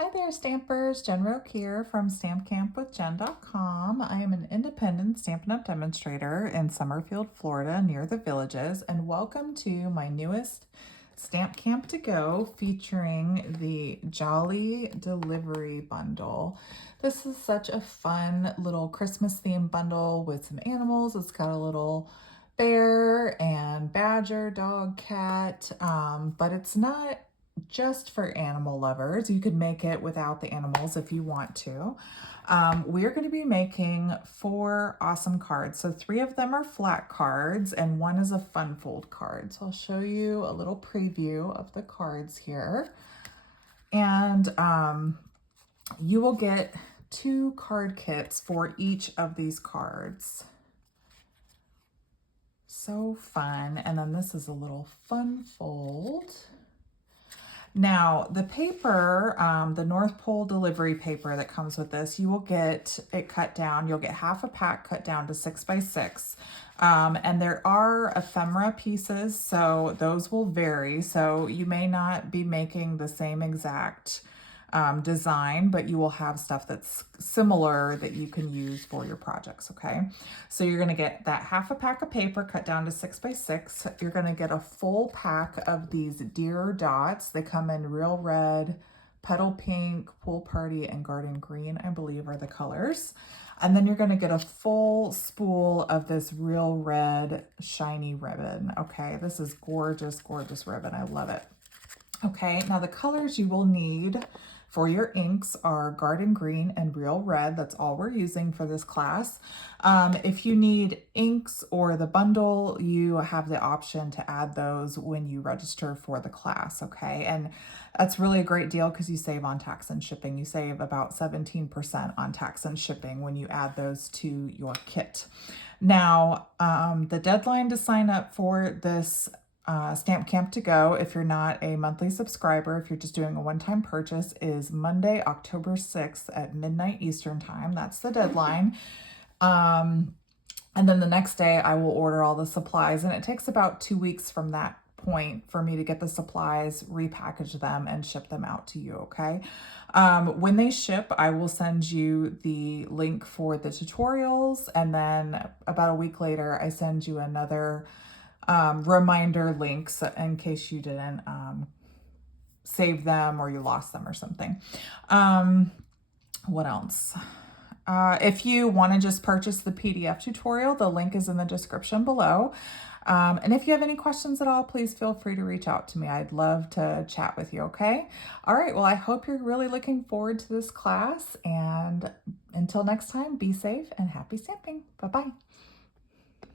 Hi there, Stampers. Jen Roque here from StampCampWithJen.com. I am an independent Stampin' Up! Demonstrator in Summerfield, Florida, near the Villages, and welcome to my newest Stamp Camp to Go featuring the Jolly Delivery Bundle. This is such a fun little Christmas themed bundle with some animals. It's got a little bear and badger, dog, cat, but it's not just for animal lovers. You could make it without the animals if you want to. We're going to be making 4 awesome cards. So 3 of them are flat cards and 1 is a fun fold card. So I'll show you a little preview of the cards here. And you will get 2 card kits for each of these cards. So fun. And then this is a little fun fold. Now, the paper, the North Pole delivery paper that comes with this, you will get it cut down. You'll get half a pack cut down to 6 by 6. And there are ephemera pieces, so those will vary. So you may not be making the same exact design, but you will have stuff that's similar that you can use for your projects, okay? So you're gonna get that half a pack of paper cut down to 6 by 6. You're gonna get a full pack of these deer dots. They come in real red, petal pink, pool party, and garden green, I believe are the colors. And then you're gonna get a full spool of this real red shiny ribbon, okay? This is gorgeous, gorgeous ribbon, I love it. Okay, now the colors you will need for your inks are garden green and real red. That's all we're using for this class. If you need inks or the bundle, you have the option to add those when you register for the class, okay? And that's really a great deal because you save on tax and shipping. You save about 17% on tax and shipping when you add those to your kit. Now, the deadline to sign up for this Stamp Camp to Go, if you're not a monthly subscriber, if you're just doing a one-time purchase, is Monday, October 6th at midnight Eastern time. That's the deadline. And then the next day I will order all the supplies, and it takes about 2 weeks from that point for me to get the supplies, repackage them, and ship them out to you, okay? When they ship, I will send you the link for the tutorials, and then about a week later, I send you another reminder links in case you didn't save them or you lost them or something. What else? If you want to just purchase the PDF tutorial, the link is in the description below. And if you have any questions at all, please feel free to reach out to me. I'd love to chat with you, okay? All right, well, I hope you're really looking forward to this class. And until next time, be safe and happy stamping. Bye-bye.